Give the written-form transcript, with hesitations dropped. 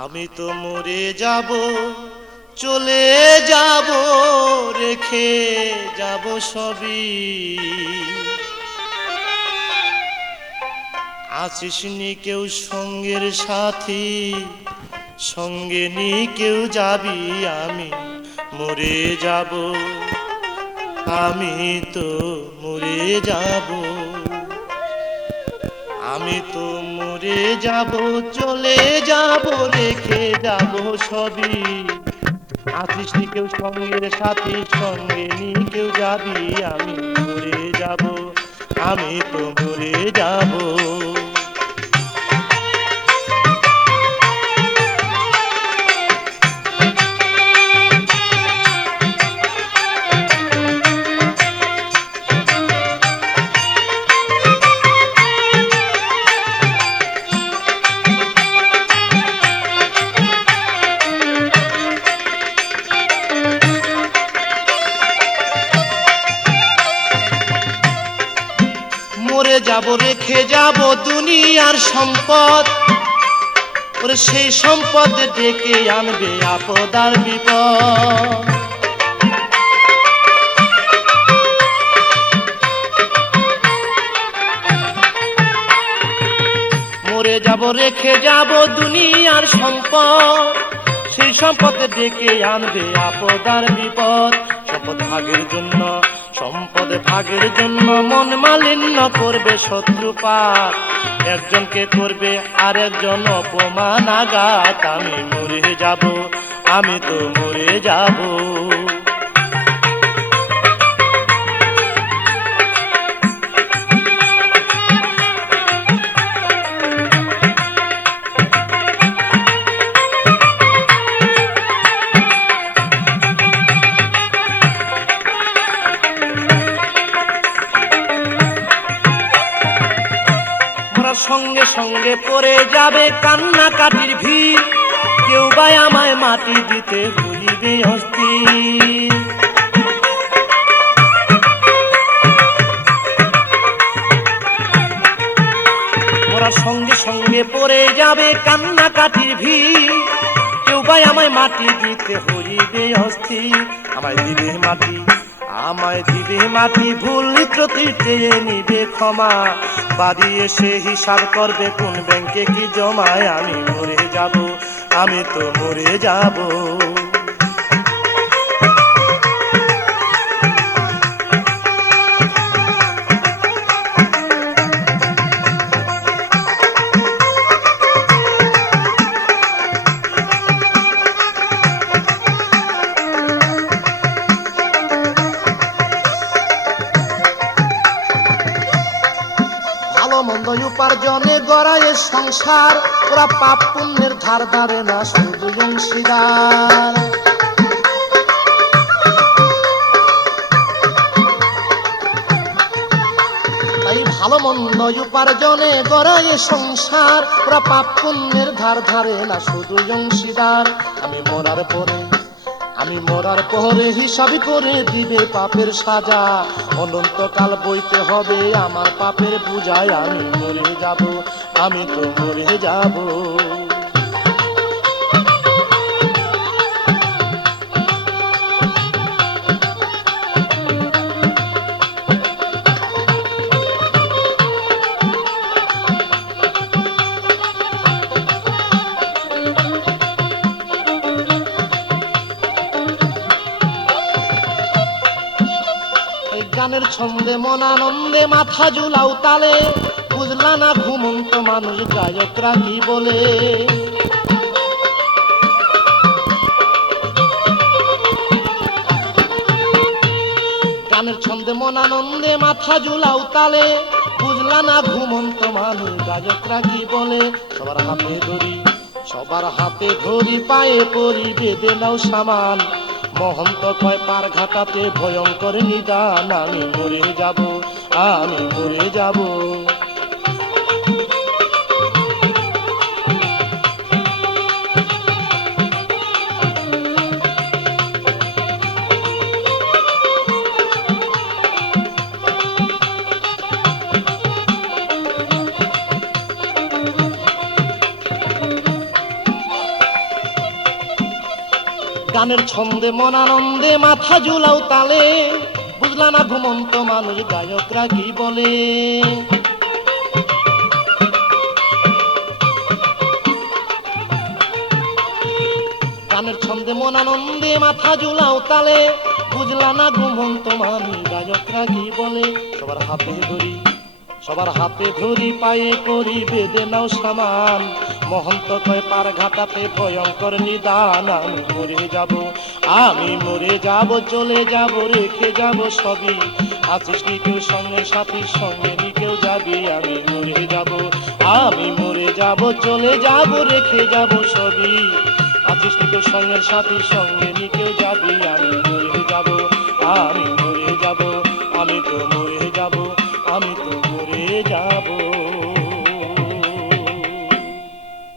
আমি তো মরে যাব, চলে যাব, রেখে যাব সবই। আছিস নি কেউ সঙ্গের সাথী, সঙ্গে নি কেউ যাবি, আমি মরে যাব, আমি তো মরে যাব। আমি তো মরে যাব, চলে যাব, রেখে যাব সবই। আছিস নি কেউ সঙ্গের সাথী, সঙ্গে নি কেউ যাবি, আমি মরে যাব, আমি তো মরে যাব। মরে যাব, রেখে যাব দুনিয়ার সম্পদ, ওরে সেই সম্পদ ডেকে আনবে আপদ আর বিপদ। মরে যাব, রেখে যাব দুনিয়ার সম্পদ, সেই সম্পদ ডেকে আনবে আপদ আর বিপদ। সম্পদ ভাগের জন্য, সম্পদ ভাগের জন্য মন মালিন্য করবে শত্রুপাত, একজনকে করবে আর একজন অপমান আঘাত। আমি মরে যাব, আমি তো মরে যাব। সঙ্গে সঙ্গে পড়ে যাবে কান্নাকাটির ভিড়, কেউ বা আমায় মাটি দিতে হইবে অস্থির। ওরা সঙ্গে সঙ্গে পড়ে যাবে কান্নাকাটির ভিড়, কেউ বা আমায় মাটি দিতে হইবে অস্থির। আমায় দিবে মাটি, আমায় দিবে মাটি, ভুল ত্রুটি চেয়ে নিবে ক্ষমা, বাড়ি এসে হিসাব করবে কোন ব্যাংকে কি জমায়। আমি মরে যাব, আমি তো মরে যাব। মন্দ উপার্জনে গড়ায় সংসার, ওরা পাপ পুণ্যের ধার ধারে না, শুধু অংশীদার। তাই ভালো মন্দ উপার্জনে গড়ায় সংসার, ওরা পাপ পুণ্যের ধার ধারে না, শুধু অংশীদার। আমি মরার পরে, আমি মরার পরে হিসাব করে দিবে পাপের সাজা, অনন্তকাল বইতে হবে আমার পাপের বোঝায়। আমি মরে যাব, আমি তো মরে যাব। গানের ছন্দে মন আনন্দে মাথা ঝুলাও তালে, বুঝলা না ঘুমন্ত মানুষ গায়করা কি বলে। গানের ছন্দে মন আনন্দে মাথা ঝুলাও তালে, বুঝলা না ঘুমন্ত মানুষ গায়করা কি বলে। সবার হাতে ধরি, সবার হাতে ধরি, পায়ে পরি, বেঁধে নাও সামান, মহন্ত কয় পার ঘাটাতে ভয়ঙ্কর নিদান। আমি মরে যাব, আমি মরে যাব। গানের ছন্দে মন আনন্দে মাথা ঝুলাও তালে, বুঝলা না ঘুমন্ত মানুষ গায়করা কি বলে। গানের ছন্দে মন আনন্দে মাথা ঝুলাও তালে, বুঝলা না ঘুমন্ত মানুষ গায়করা কি বলে। সবার হাতে ধরি পায়ে করি বেঁধে নাও সামান, মহন্ত কয় পার ঘাটাতে ভয়ঙ্কর নিদান। আমি মরে যাব চলে যাব রেখে যাব সবই, আছিস কি কেউ সঙ্গে সাথীর সঙ্গে নি কেউ যাবি। আমি মরে যাব চলে যাব রেখে যাব সবই, আছিস কি কেউ সঙ্গের সাথীর সঙ্গে নি কেউ যাবি। আমি মরে যাব আমি তো মরে